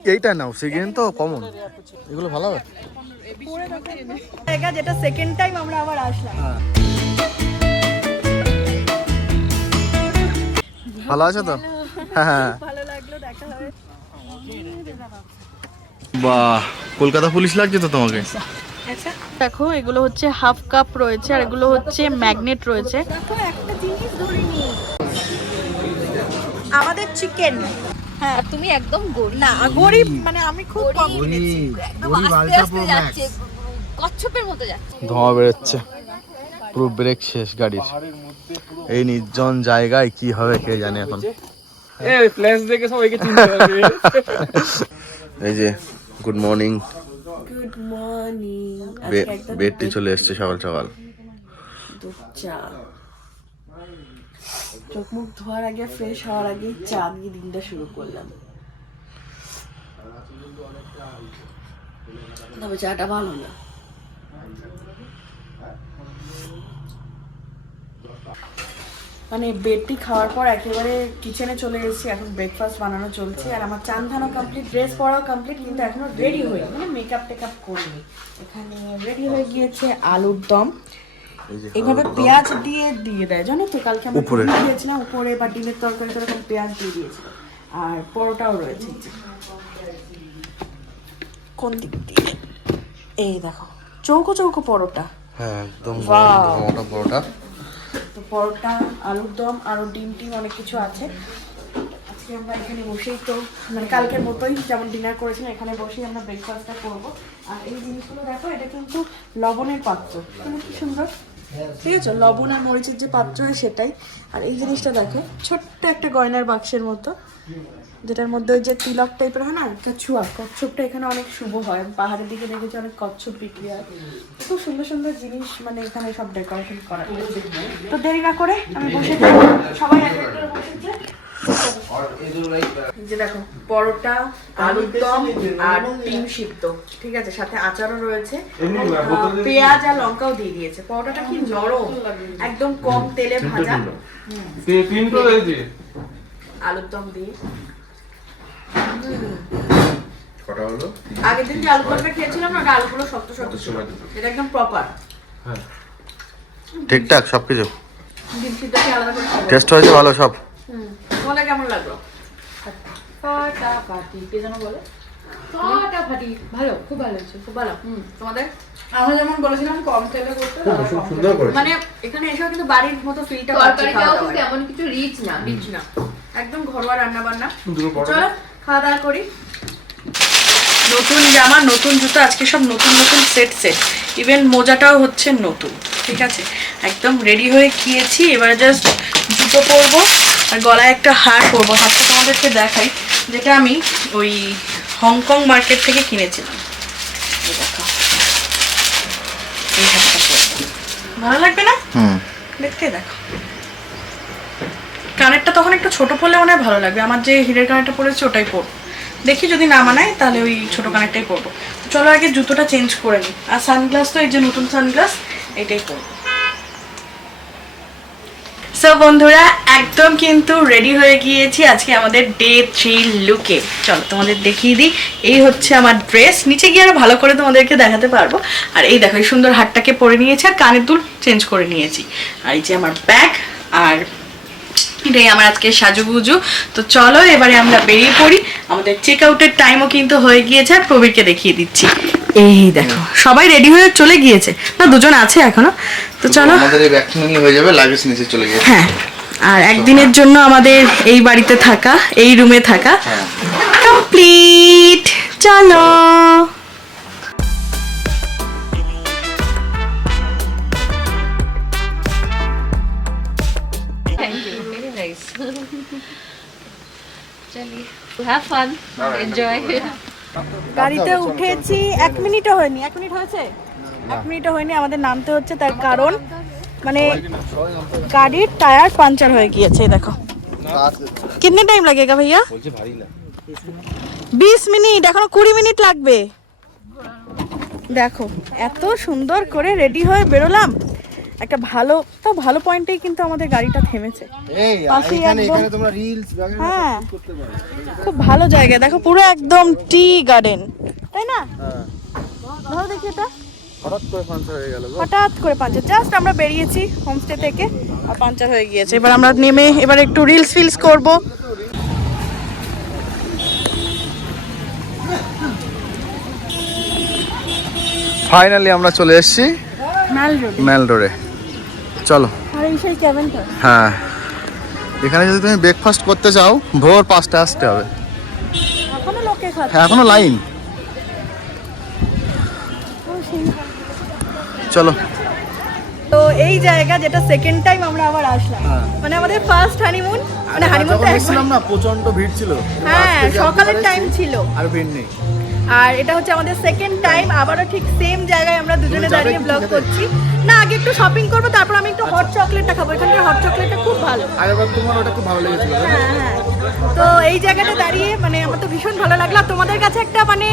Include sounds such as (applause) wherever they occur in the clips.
এইটা নাও সেকেন্ড তো কমন এগুলো ভালো হবে? জায়গা যেটা সেকেন্ড টাইম আমরা আবার আসলাম। ভালো আছে তো? হ্যাঁ ভালো লাগল দেখা হবে। বাহ কলকাতা পুলিশ লাগছে তো তোমাকে? দেখো এগুলো হচ্ছে হাফ কাপ রয়েছে আর এগুলো হচ্ছে ম্যাগনেট রয়েছে। আমাদের চিকেন হ্যাঁ আর তুমি একদম গরিব। না গরিব মানে আমি খুব কম কিনেছি একদম আস্তে আস্তে যাচ্ছে কচ্ছপের মতো যাচ্ছে। ধোঁয়া বেরোচ্ছে। পুরো ব্রেক শেষ গাড়ির। এই নির্জন জায়গায় কি হবে কে জানে এখন। ফ্ল্যাশ দেখে সবাইকে চিনতে পারবে। (laughs) এই যে good morning good morning bed tea চলে এসছে সকাল সকাল। চা। চোখ মুখ ধোয়ার আগে ফ্রেশ হওয়ার আগে চা দিয়ে দিনটা শুরু করলাম। তবে চাটা ভালো না। মানে বেডটি খাওয়ার পর একেবারে কিচেনে চলে এসেছি এখন ব্রেকফাস্ট বানানো চলছে। আর আমার চান ধানো কমপ্লিট ড্রেস পরাও কমপ্লিট কিন্তু এখনও রেডি হয়ে মানে মেকআপ টেকআপ করিনি। এখানে রেডি হয়ে গিয়েছে আলুর দম। এইভাবে পেঁয়াজ দিয়ে দিয়ে দেয় জানো তো? কালকে আমরা উপরে। দিয়েছিলাম উপরে বা ডিমের তরকারি এরকম পেঁয়াজ দিয়ে দিয়েছিল আর পরোটাও রয়েছে কোন দিক দিয়ে? এই দেখো চৌকো চৌকো পরোটা। হ্যাঁ একদম. পরোটা। তো পরোটা আলুর দম আরও ডিম টিম অনেক কিছু আছে। আজকে আমরা এখানে বসেই তো মানে কালকের মতোই যেমন ডিনার করেছিলাম, এখানে বসেই আমরা ব্রেকফাস্টটা করব। আর এই জিনিসগুলো দেখো, এটা কিন্তু লবণের পাত্র। মানে কি সুন্দর? ঠিক আছে, লবণ আর মরিচের যে পাত্র হয় সেটাই। আর এই জিনিসটা দেখো, ছোট্ট একটা গয়নার বাক্সের মতো, যেটার মধ্যে ওই যে তিলক টাইপের হয় না কাছুয়া কচ্ছপটা এখানে অনেক শুভ হয়। পাহাড়ের দিকে দেখেছি অনেক কচ্ছপ বিক্রি হয়। খুব সুন্দর সুন্দর জিনিস মানে এখানে সব ডেকোরেশন করা। তো দেরি না করে আমি বসে সবাই এক বসেছে। যে দেখো পরোটা আলুর দম আর ডিম সিদ্ধ ঠিক আছে? সাথে আচারও রয়েছে। পেঁয়াজ আর লঙ্কাও দিয়ে দিয়েছে। পরোটাটা কি নরম? একদম কম তেলে ভাজা। আলুর দম দিয়ে। আগের দিন যে আলু পরোটা খেয়েছিলাম না আলুগুলো শক্ত শক্ত ছিল এটা একদম প্রপার ঠিকঠাক সব কিছু ডিম সিদ্ধ কি আলাদা করে খাব? টেস্ট হয়েছে ভালো সব। হুম। তোমাদের কেমন লাগল? ফাটাফাটি কে যেন বলে? ফাটাফাটি ভালো খুব ভালো হয়েছে খুব ভালো। হুম তোমাদের? আমরা যেমন বলেছিলাম কম তেলে করতে সুন্দর করে মানে এখানে এসেও কিন্তু বাড়ির মতো ফিলটা পাচ্ছি তরকারিটাও কিন্তু এমন কিছু রিচ না রিচ না। একদম ঘরোয়া রান্না বান্না চলো খাওয়া দাওয়া করি। নতুন জামা নতুন জুতো আজকে সব নতুন নতুন সেট সেট ইভেন মোজাটাও হচ্ছে নতুন ঠিক আছে? একদম রেডি হয়ে গিয়েছি এবার জাস্ট জুতো পরবো আর গলায় একটা হার পরবো। হারটা তোমাদেরকে দেখাই যেটা আমি ওই হংকং মার্কেট থেকে কিনেছিলাম। এই হারটা পরবো। ভালো লাগবে না? হুম। দেখতে দেখো। কানেরটা তখন একটু ছোট পড়লে মনে হয় ভালো লাগবে। আমার যে হিরের কানেরটা পড়েছে ওটাই পরবো। দেখি যদি না মানায়, তাহলে ওই ছোট কানেরটাই পরবো। চলো আগে জুতোটা চেঞ্জ করে নিই আর সানগ্লাস তো এই যে নতুন সানগ্লাস এটাই পরবো। সো বন্ধুরা, একদম কিন্তু রেডি হয়ে গিয়েছি আজকে আমাদের ডে থ্রি লুকে চলো তোমাদের দেখিয়ে দিই। এই হচ্ছে আমার ড্রেস নিচে গিয়ে আরও ভালো করে তোমাদেরকে দেখাতে পারব। আর এই দেখো, এই সুন্দর হাটটাকে পরে নিয়েছি আর কানের দুল চেঞ্জ করে নিয়েছি। আর এই যে আমার ব্যাগ আর এটাই আমার আজকে সাজুগুজু তো চলো এবারে আমরা বেরিয়ে পড়ি। আমাদের চেক আউটের টাইমও কিন্তু হয়ে গিয়েছে আর প্রবীরকে দেখিয়ে দিচ্ছি। এই দেখো সবাই রেডি হয়ে চলে গিয়েছে। না দুজন আছে এখনও। তো চলো। আমাদের এই হয়ে যাবে লাগেজ নিচে চলে গিয়ে হ্যাঁ আর একদিনের জন্য আমাদের এই বাড়িতে থাকা এই রুমে থাকা কমপ্লিট চলো। (laughs) গাড়িতে উঠেছি এক মিনিটও হয়নি এক মিনিট হয়েছে? এক মিনিটও হয়নি আমাদের নামতে হচ্ছে তার কারণ। মানে গাড়ির টায়ার পাঞ্চার হয়ে গিয়েছে দেখো। কিতনে টাইম লাগেগা ভাইয়া? বিশ মিনিট এখনও কুড়ি মিনিট লাগবে। দেখো এত সুন্দর করে রেডি হয়ে বেরোলাম। একটা ভালো তাও ভালো পয়েন্টেই কিন্তু আমাদের গাড়িটা থেমেছে। এই এখানে এখানে তোমরা রিলস হ্যাঁ। খুব ভালো জায়গা। দেখো পুরো একদম টি গার্ডেন। তাই না? হ্যাঁ। ধরো দেখি এটা। হঠাৎ করে পাঞ্চার হয়ে গেল হঠাৎ করে পাঞ্চার জাস্ট আমরা বেরিয়েছি হোমস্টে থেকে আর পাঞ্চার হয়ে গিয়েছে। এবার আমরা নেমে এবার একটু রিলস ফিলস করব। ফাইনালি আমরা চলে এসেছি ম্যাল রোডে চলো। হ্যাঁ। এখানে যদি তুমি ব্রেকফাস্ট করতে চাও ভোর পাঁচটা আসতে হবে। এখনও হ্যাঁ এখনও লাইন চলো। তো এই জায়গা যেটা সেকেন্ড টাইম আমরা আবার আসলাম। হ্যাঁ। মানে আমাদের ফার্স্ট হানিমুন মানে হানিমুন তো যখন না প্রচণ্ড ভিড় ছিল। হ্যাঁ সকালের টাইম ছিল। আর ভিড় নেই। আর এটা হচ্ছে আমাদের সেকেন্ড টাইম আবারও ঠিক সেম জায়গায় আমরা দুজনে দাঁড়িয়ে ব্লগ করছি। না আগে একটু শপিং করব তারপর আমি একটু হট চকলেটটা খাব। এখানকার হট চকলেটটা খুব ভালো। আগেরবার তোমার ওটা খুব ভালো লেগেছিল হ্যাঁ হ্যাঁ। তো এই জায়গাটা দাঁড়িয়ে মানে আমার তো ভীষণ ভালো লাগল। তোমাদের কাছে একটা মানে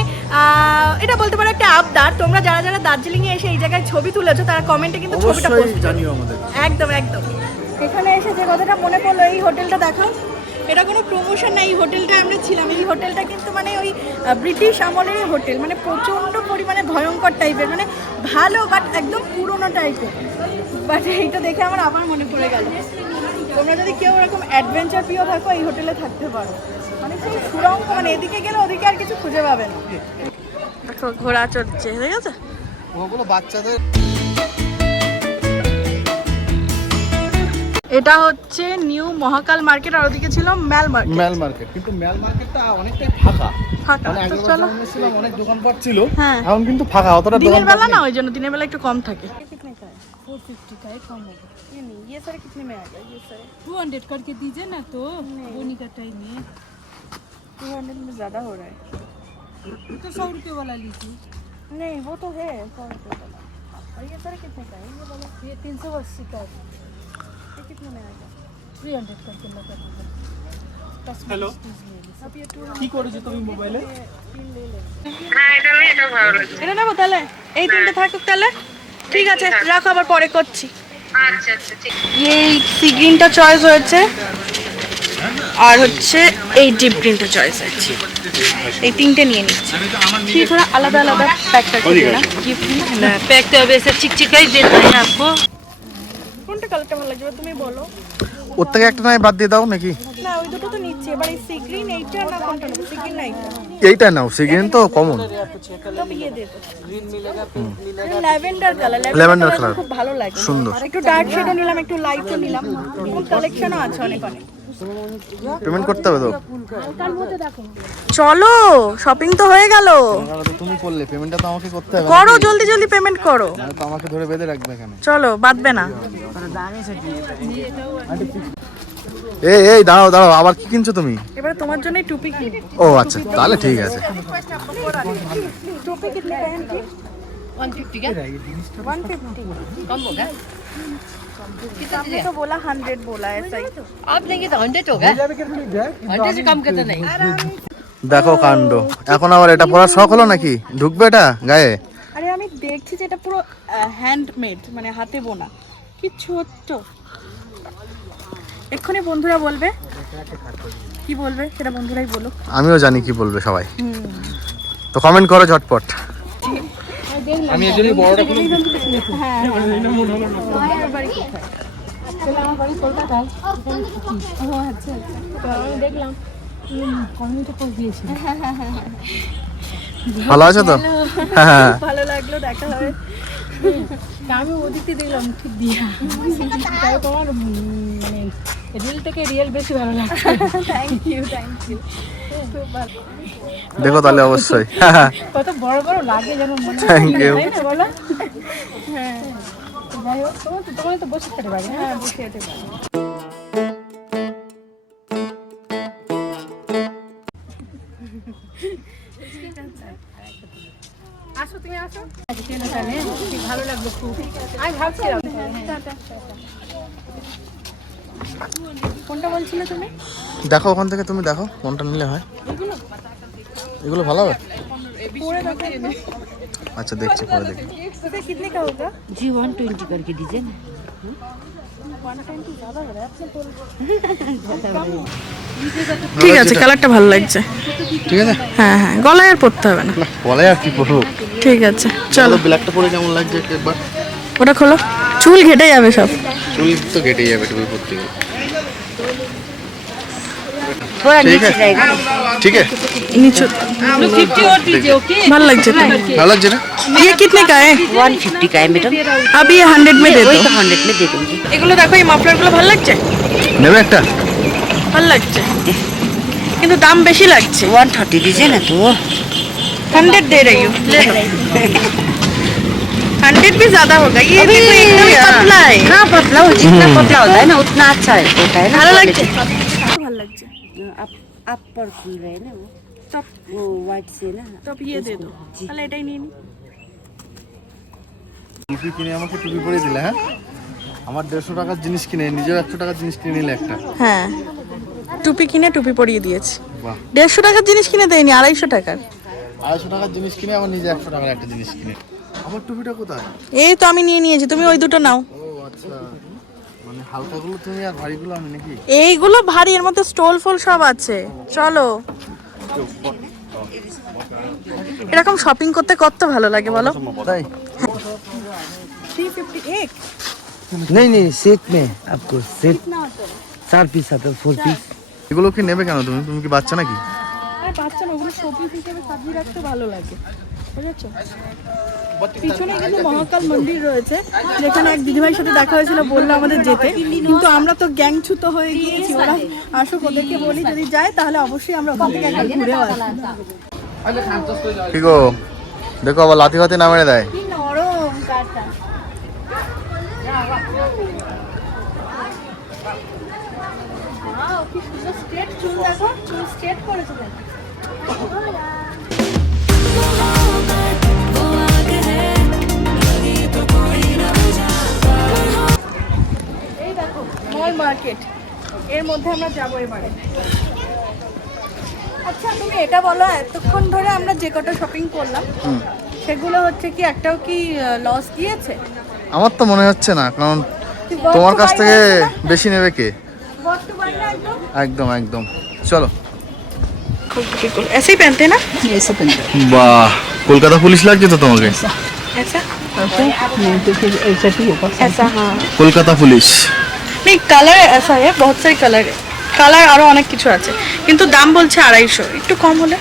এটা বলতে পারো একটা আবদার। তোমরা যারা যারা দার্জিলিং এ এসে এই জায়গায় ছবি তুলেছো তারা কমেন্টে কিন্তু ছবিটা পোস্ট জানিও আমাদের। একদম একদম। এখানে এসে যে কথাটা মনে পড়ল এই হোটেলটা দেখাও। এটা কোনো প্রমোশন না এই হোটেলটা আমরা ছিলাম। এই হোটেলটা কিন্তু মানে ওই ব্রিটিশ আমলের হোটেল মানে প্রচণ্ড পরিমাণে ভয়ঙ্কর টাইপের মানে ভালো বাট একদম পুরনো টাইপের বাট এইটা দেখে আমার আবার মনে পড়ে গেল। তোমরা যদি কেউ এরকম অ্যাডভেঞ্চার প্রিয় থাকো এই হোটেলে থাকতে পারো। মানে সেই সুরঙ্গ মানে এদিকে গেলে ওদিকে আর কিছু খুঁজে পাবে না। দেখো ঘোড়া চড়ছে ঠিক আছে? ওগুলো বাচ্চাদের এটা হচ্ছে নিউ মহাকাল মার্কেট আর ওদিকে ছিল ম্যাল মার্কেট মেল মার্কেট কিন্তু মেল মার্কেটটা অনেকটাই ফাঁকা ফাঁকা মানে তো আগের চলো বছর এসেছিলাম অনেক দোকানপাট ছিল হ্যাঁ। এখন কিন্তু ফাঁকা অতটা दिनेर দোকানপাট बेला নেই। ना ওই জন্য দিনের বেলা একটু কম থাকে फोर फिफ्टी का है कम होगा ये नहीं ये सारे कितने में आएगा ये सारे टू हंड्रेड करके दीजिए ना तो बोनी का टाइम है टू हंड्रेड में ज़्यादा हो रहा है तो सौ रुपये वाला लीजिए नहीं वो तो है सौ रुपये वाला और ये सारे कितने का है ये वाला ये तीन सौ अस्सी का है রাখো আবার পরে করছি। এই সি চয়েস হয়েছে। আর হচ্ছে এই ডিপ গ্রিনটা চয়েস হয়েছে। এই তিনটে নিয়ে নিচ্ছি। ঠিক থোড়া আলাদা আলাদা প্যাকটা করতে না প্যাক তো হবে চিকচিকাই দেতে আপকো কোনটা কালারটা ভালো লাগবে তুমি বলো। ওর থেকে একটা নাই বাদ দিয়ে দাও নাকি? না ওই দুটো তো নিচ্ছি। এবার এই সি গ্রিন এইটা না কোনটা নেব? সি গ্রিন না এইটা। এইটা নাও সিগ্রিন তো কমন তবে ইয়ে দে দো ল্যাভেন্ডার কালার ল্যাভেন্ডার কালার খুব ভালো লাগে। সুন্দর। একটু ডার্ক শেডও নিলাম একটু লাইটও নিলাম। কালেকশনও আছে অনেক অনেক পেমেন্ট করতে হবে তো? চলো শপিং তো হয়ে গেল। তুমি করলে পেমেন্টটা তো আমাকে করতে হবে। করো জলদি জলদি পেমেন্ট করো। মানে তো আমাকে ধরে বেঁধে রাখবে এখানে। চলো বাঁধবে না। এই এই দাঁড়াও দাঁড়াও আবার কি কিনছো তুমি? এবারে তোমার জন্য টুপি কিনবো। ও আচ্ছা তাহলে ঠিক আছে। টুপি কিনলে 150 150 কম হবে फिफ्टी का वन फिफ्टी कम होगा आपने तो बोला हंड्रेड बोला ऐसा ही आप देंगे तो हंड्रेड होगा हंड्रेड से कम करते नहीं দেখো কাণ্ড এখন আবার এটা পড়ার শখ হলো নাকি ঢুকবে এটা গায়ে আরে আমি দেখছি যে এটা পুরো হ্যান্ডমেড মানে হাতে বোনা কি ছোট্ট এক্ষুনি বন্ধুরা বলবে কি বলবে সেটা বন্ধুরাই বলুক আমিও জানি কি বলবে সবাই তো কমেন্ট করো ঝটপট আমি এর জন্যই বড়টা খুলে হ্যাঁ আমার বাড়ি কোথায়? আমার বাড়ি কলকাতায়। ও আচ্ছা তো আমি দেখলাম। দিয়েছি। ভালো আছো তো? হ্যাঁ ভালো লাগল দেখা হবে। আমি ওদিক দেখলাম ঠিক দিয়া। তোমার মানে রিল থেকে রিয়েল বেশি ভালো লাগছে। থ্যাংক ইউ থ্যাংক ইউ দেখো তাহলে অবশ্যই। কত বড় বড় লাগে যেন মনে হয়। থ্যাংক ইউ বলো? হ্যাঁ। যাই হোক তোমার তো তোমার তো বসে থাকতে পারি হ্যাঁ? বসে যেতে পারো। আসো তুমি আসো। ভালো লাগল খুব। আমি ভাবছিলাম। কোনটা বলছিলে তুমি? দেখো ওখান থেকে তুমি দেখো কোনটা নিলে হয় এগুলো ভালো হবে पूरे देखो আচ্ছা দেখছি পরে দেখি तो कितने का होगा जी वन ट्वेंटी करके दीजिए ना ঠিক আছে কালারটা ভালো লাগছে ঠিক আছে হ্যাঁ হ্যাঁ গলায় আর পরতে হবে না না বলে আর কি পরবো ঠিক আছে চলো চলো ব্ল্যাকটা পরে কেমন লাগছে একবার ওটা খোলো চুল ঘেটে যাবে সব চুল তো কেটে যাবে টুপি পরতে গেলে ঠিক আছে ঠিক আছে নিচু ভালো লাগছে তো ভালো লাগছে না ये कितने का है वन फिफ्टी का है मैडम अब ये हंड्रेड में दे वही दो तो हंड्रेड में दे दूंगी এগুলো দেখো এই মাফলারগুলো ভালো লাগছে নেবে একটা ভালো লাগছে কিন্তু দাম বেশি লাগছে वन थर्टी दीजिए ना तो हंड्रेड दे रही हूँ ले लो हंड्रेड भी ज्यादा होगा ये देखो एकदम पतला है हाँ पतला हो जितना पतला होता है ना उतना अच्छा है होता है ना ভালো লাগছে ভালো লাগছে आप आप पर खुल रहे हैं ना वो तब वो व्हाइट से ना তবে ইয়ে দে দো তাহলে এটাই নিয়ে নি টুপি কিনে আমাকে টুপি পরিয়ে দিলে হ্যাঁ আমার দেড়শো টাকার জিনিস কিনে নিজের একশো টাকার জিনিস কিনে নিলে একটা হ্যাঁ টুপি কিনে টুপি পরিয়ে দিয়েছি বাহ দেড়শো টাকার জিনিস কিনে দেয়নি আড়াইশো টাকার আড়াইশো টাকার জিনিস কিনে আমার নিজে একশো টাকার একটা জিনিস কিনে আমার টুপিটা কোথায় এই তো আমি নিয়ে নিয়েছি তুমি ওই দুটো নাও ও আচ্ছা মানে হালকাগুলো তুমি আর ভারীগুলো আমি নাকি এইগুলো ভারী এর মধ্যে স্টোল ফোল সব আছে চলো এরকম শপিং করতে কত ভালো লাগে বলো তাই नहीं नहीं सेट में आपको सेट चार पीस आता है फोर पीस এগুলো কি নেবে কেন তুমি তুমি কি বাচ্চা নাকি বাচ্চা না ওগুলো শোপিস হিসেবে সাজিয়ে রাখতে ভালো লাগে বুঝেছো পিছনে কিন্তু মহাকাল মন্দির রয়েছে যেখানে এক দিদিভাইয়ের সাথে দেখা হয়েছিল বলল আমাদের যেতে। কিন্তু আমরা তো গ্যাং ছুত হয়ে গিয়েছি ওরা আসুক ওদেরকে বলি যদি যায় তাহলে অবশ্যই আমরা ওখান থেকে একবার ঘুরেও আসব। দেখো আবার লাথি ফাতি না মেরে দেয়। নরম কাঠটা কি সুন্দর স্ট্রেট চুল দেখো চুল স্ট্রেট করেছে দেখো। মার্কেট এর মধ্যে আমরা যাবো এবারে আচ্ছা তুমি এটা বলো এতক্ষণ ধরে আমরা যে কটা শপিং করলাম সেগুলো হচ্ছে কি একটাও কি লস গিয়েছে আমার তো মনে হচ্ছে না কারণ কি worth তোমার to কাছ buy থেকে হচ্ছে না? বেশি নেবে কে Worth to buy না একদম? একদম একদম চলো बिल्कुल ऐसे ही पहनते हैं ना বাহ কলকাতা পুলিশ লাগছে তো তোমাকে ऐसा ऐसा हाँ কলকাতা পুলিশ नहीं কালার ऐसा है बहुत सारे কালার কালার আরো অনেক কিছু আছে কিন্তু দাম বলছে আড়াইশো একটু কম হলে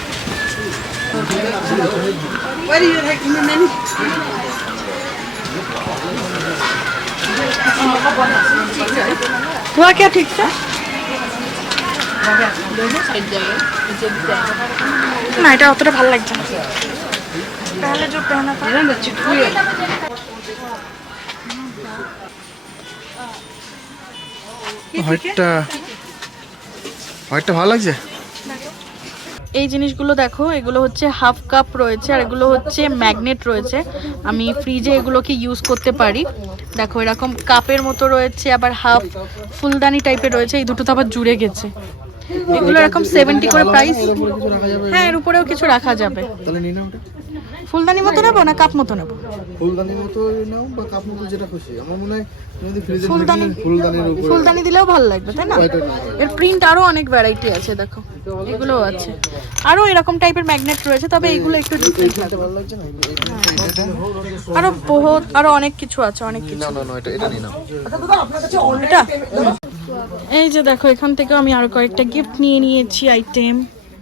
हुआ क्या ठीक था না এটা অতটা ভালো লাগছে না তাহলে जो पहना হোয়াইটটা হোয়াইটটা ভালো লাগছে? এই জিনিসগুলো দেখো এগুলো হচ্ছে হাফ কাপ রয়েছে আর এগুলো হচ্ছে ম্যাগনেট রয়েছে। আমি ফ্রিজে এগুলোকে ইউজ করতে পারি। দেখো এরকম কাপের মতো রয়েছে আবার হাফ ফুলদানি টাইপের রয়েছে এই দুটো তো আবার জুড়ে গেছে। এগুলো এরকম সেভেন্টি করে প্রাইস হ্যাঁ এর উপরেও কিছু রাখা যাবে। ফুলদানি মতো নেব না কাপ মতো নেব? ফুলদানির মতো নাও বা কাপ মতো যেটা খুশি। আমার মনে হয় যদি ফ্রিজে ফুলদানি ফুলদানির উপরে ফুলদানি দিলেও ভালো লাগবে তাই না। এর প্রিন্ট আরও অনেক ভ্যারাইটি আছে দেখো। এগুলোও আছে। আরও এরকম টাইপের ম্যাগনেট রয়েছে তবে এগুলো একটু ডিফারেন্ট ভালো লাগছে না? আরও বহুত আরও অনেক কিছু আছে অনেক কিছু। না না না এটা এটা নিয়ে নাও। এটা? এই যে দেখো এখান থেকে আমি আরও কয়েকটা গিফট নিয়ে নিয়েছি আইটেম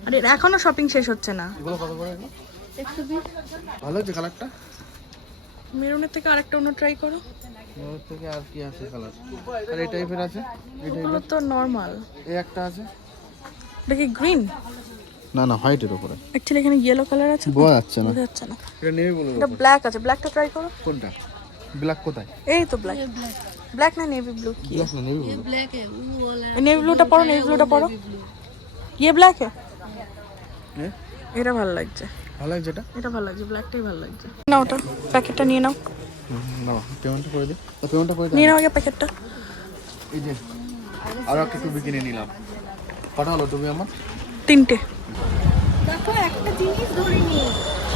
আরে এখনও শপিং শেষ হচ্ছে না। এগুলো কত করে এগুলো? ভালো লাগছে কালারটা মেরুনের থেকে আরেকটা অন্য ট্রাই করো ওর থেকে আর কি আছে কালার আর এই টাইপের আছে এই এগুলো টাইপের তো নর্মাল এই একটা আছে এটা কি গ্রিন না না হোয়াইটের উপরে অ্যাকচুয়ালি এখানে ইয়েলো কালার আছে বোঝা যাচ্ছে না বোঝা যাচ্ছে না এটা নেবে বলবো এটা ব্ল্যাক আছে ব্ল্যাকটা ট্রাই করো কোনটা ব্ল্যাক কোথায় এই তো ব্ল্যাক ব্ল্যাক না নেভি ব্লু কি ব্ল্যাক না নেবে বলবো नेवी ব্লুটা পরো নেভি ব্লুটা পরো ये ব্ল্যাক है এ? এটা ভালো লাগছে ভালো লাগছে এটা? এটা ভালো লাগছে ব্ল্যাকটাই ভালো লাগছে। নাও ওটা প্যাকেটটা নিয়ে নাও। নাও পেমেন্টটা করে দিই। পেমেন্টটা করে নিয়ে নাও আগে প্যাকেটটা। এই যে আরও একটা টুপি কিনে নিলাম। কটা হলো টুপি আমার? তিনটে। দেখো একটা জিনিস ধরিনি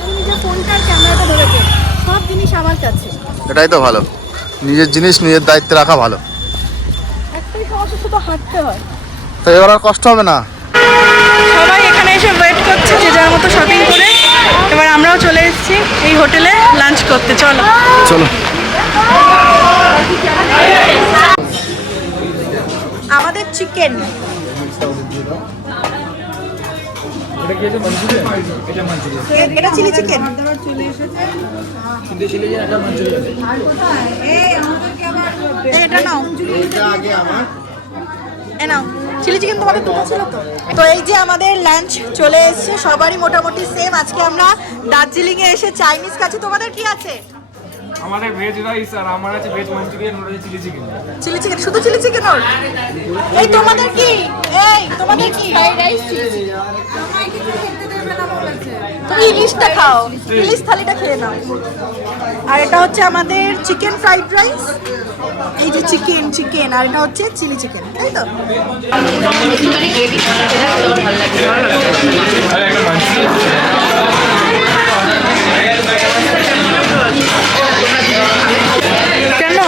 আমি নিজে ফোনটার ক্যামেরাটা ধরেছে সব জিনিস আমার কাছে। এটাই তো ভালো। নিজের জিনিস নিজের দায়িত্বে রাখা ভালো। একটাই সমস্যা শুধু হাঁটতে হয়। তো এবার আর কষ্ট হবে না। সবাই এখানে এসে ওয়েট করছে যে যার মতো শপিং করে। এবার আমরাও চলে এসেছি এই হোটেলে লাঞ্চ করতে চলো। চলো। আমাদের চিকেন। এটা চিলি চিকেন। এটা এটা নাও। নাও চিলি চিকেন তোমাদের দুটো ছিল তো? তো এই যে আমাদের লাঞ্চ চলে এসেছে সবারই মোটামুটি সেম আজকে আমরা দার্জিলিং এ এসে চাইনিজ কাছে তোমাদের কি আছে? আমাদের ভেজ রাইস আর আমার আছে ভেজ মাঞ্চুরিয়ান ওর আছে চিলি চিকেন চিলি চিকেন শুধু চিলি চিকেন ওর? এই তোমাদের কি? এই তোমাদের কি? তুমি ইলিশটা খাও। ইলিশ থালিটা খেয়ে নাও। আর এটা হচ্ছে আমাদের চিকেন ফ্রাইড রাইস। এই যে চিকেন চিকেন, আর এটা হচ্ছে চিলি চিকেন, তাই তো? কেন?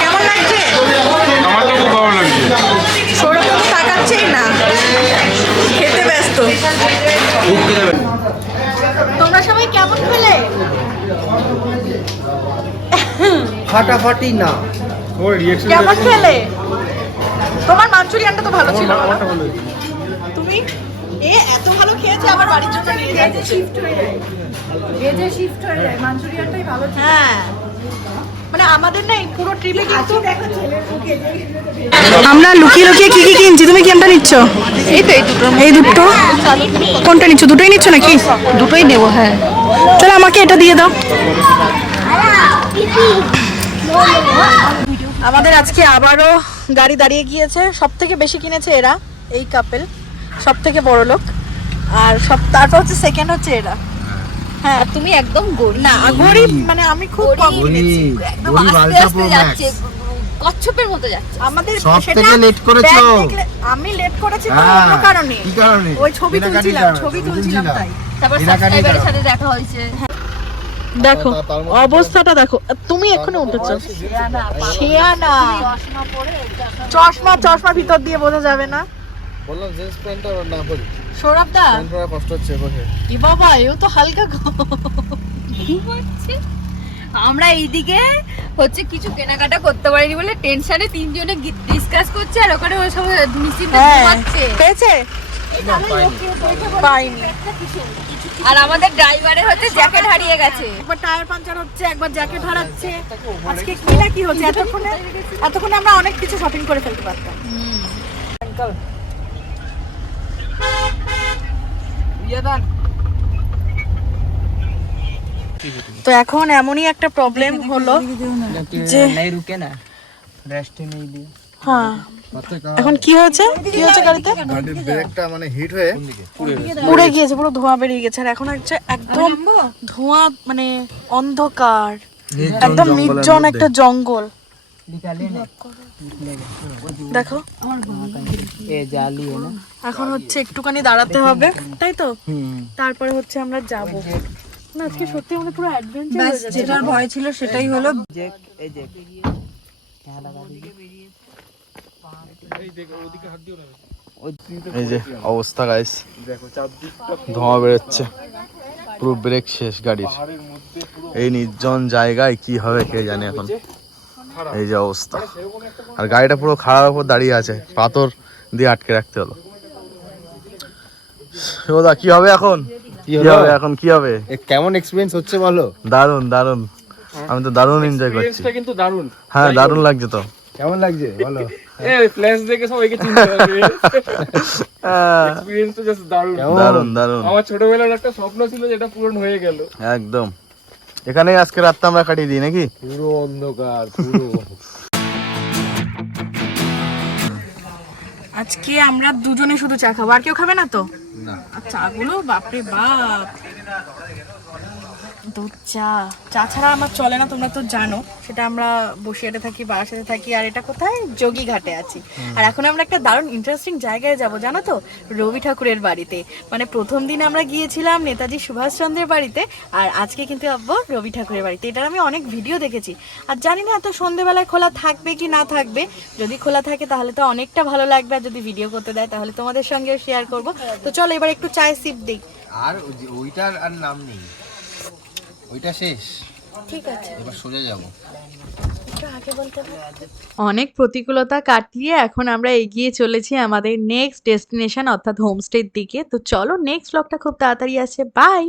কেমন লাগছে? তোমরা সবাই কেমন খেলে ফাটাফাটি না। ওর রিঅ্যাকশন কেমন খেলে? তোমার মাঞ্চুরিয়ানটা তো ভালো ছিল। তুমি? এ এত ভালো খেয়েছে আবার বাড়ির জন্য নিয়ে যাচ্ছে। শিফট হয়ে যায়। ভেজে শিফট হয়ে যায়। মাঞ্চুরিয়ানটাই ভালো হ্যাঁ। আমাদের না এই পুরো ট্রিপে কিন্তু আমরা লুকিয়ে লুকিয়ে কি কি কিনছি? তুমি কোনটা নিচ্ছ? এই তো এই দুটো। এই দুটো? কোনটা নিচ্ছ? দুটোই নিচ্ছ নাকি? দুটোই নেব হ্যাঁ। চলো আমাকে এটা দিয়ে দাও। আমাদের আজকে আবারও গাড়ি দাঁড়িয়ে গিয়েছে। সব থেকে বেশি কিনেছে এরা এই কাপেল সব থেকে বড় লোক আর সব তারপর হচ্ছে সেকেন্ড হচ্ছে এরা। হ্যাঁ তুমি একদম গরিব। না গরিব। মানে আমি খুব কম কিনেছি। একদম আস্তে আস্তে যাচ্ছে কচ্ছপের মতো যাচ্ছে। আমাদের সব সেটা থেকে late করেছ। আমি লেট করেছি তো হ্যাঁ, অন্য কারণে। কি কারণে? ওই ছবি তুলছিলাম ছবি তুলছিলাম। তাই। তারপর সাবস্ক্রাইবারের সাথে দেখা হয়েছে। দেখো অবস্থাটা দেখো। তুমি এক্ষুনি উঠেছো? শেয়ানা চশমা চশমার ভিতর দিয়ে বোঝা যাবে না। বললাম জিন্স প্যান্টটা না পরি। সৌরভ দা? কষ্ট হচ্ছে বসে ই বাবা এও তো হালকা। আমরা এইদিকে হচ্ছে কিছু কেনাকাটা করতে পারিনি বলে টেনশনে তিনজনে ডিসকাস করছে আর ওখানে ওই সব নিশ্চিন্তে ঘুমাচ্ছে পেয়েছে পাইনি। আর আমাদের ড্রাইভারের হচ্ছে জ্যাকেট হারিয়ে গেছে। একবার টায়ার পাঞ্চার হচ্ছে একবার জ্যাকেট হারাচ্ছে। আজকে কি না কি হচ্ছে? এতক্ষণে এতক্ষণে আমরা অনেক কিছু শপিং করে ফেলতে পারতাম। তো এখন এমনই একটা প্রবলেম হলো যে হ্যাঁ। এখন কি হয়েছে? কি হয়েছে গাড়িতে? গাড়ির ব্রেকটা মানে হিট হয়ে পুরো গিয়েছে পুরো ধোঁয়া বেরিয়ে গেছে। আর এখন হচ্ছে একদম ধোঁয়া মানে অন্ধকার। একদম নির্জন একটা জঙ্গল। দেখো এখন হচ্ছে একটুখানি দাঁড়াতে হবে তাই তো? তারপরে হচ্ছে আমরা যাব। না আজকে সত্যি আমাদের পুরো অ্যাডভেঞ্চার যেটার ভয় ছিল সেটাই হলো এই এই যে। অবস্থা গাইস ধোঁয়া বেরোচ্ছে। পুরো ব্রেক শেষ গাড়ির। এই নির্জন জায়গায় কি হবে কে জানে এখন। এই যে অবস্থা। আর গাড়িটা পুরো খাড়ার উপর দাঁড়িয়ে আছে পাথর দিয়ে আটকে রাখতে হলো। শিবদা কি হবে এখন? কি হবে এখন? কি হবে? কেমন এক্সপিরিয়েন্স হচ্ছে বলো? দারুণ দারুণ আমি তো দারুণ এনজয় করছি। কিন্তু দারুণ। হ্যাঁ দারুণ লাগছে তো। কেমন লাগছে? বলো। (laughs) ফ্ল্যাশ দেখে সবাইকে চিনতে হবে (laughs) হ্যাঁ, তো জাস্ট দারুণ। আমার ছোটবেলার একটা স্বপ্ন ছিল যেটা পূরণ হয়ে গেল। একদম। এখানেই আজকে রাতটা আমরা কাটিয়ে দিই নাকি? পুরো অন্ধকার পুরো। আজকে আমরা দুজনে শুধু চা খাব। আর কেউ খাবে না তো? চা গুলো বাপরে বাপ। দুধ চা চা ছাড়া আমার চলে না, তোমরা তো জানো। সেটা আমরা বসিয়াতে থাকি, বারাসাতে থাকি, আর এটা কোথায়? যোগী ঘাটে আছি। আর এখন আমরা একটা দারুণ ইন্টারেস্টিং জায়গায় যাব, জানো তো? রবি ঠাকুরের বাড়িতে। মানে প্রথম দিন আমরা গিয়েছিলাম নেতাজি সুভাষচন্দ্রের বাড়িতে, আর আজকে কিন্তু যাব রবি ঠাকুরের বাড়িতে। এটার আমি অনেক ভিডিও দেখেছি। আর জানি না, এত সন্ধেবেলায় খোলা থাকবে কি না থাকবে। যদি খোলা থাকে, তাহলে তো অনেকটা ভালো লাগবে। আর যদি ভিডিও করতে দেয়, তাহলে তোমাদের সঙ্গেও শেয়ার করব। তো চলো, এবার একটু চায় সিপ দিই। আর ওইটার আর নাম নেই। ওইটা শেষ। ঠিক আছে। এবার সোজা যাব। অনেক প্রতিকূলতা কাটিয়ে এখন আমরা এগিয়ে চলেছি আমাদের নেক্সট ডেস্টিনেশন অর্থাৎ হোমস্টের দিকে। তো চলো নেক্সট ব্লগটা খুব তাড়াতাড়ি আছে বাই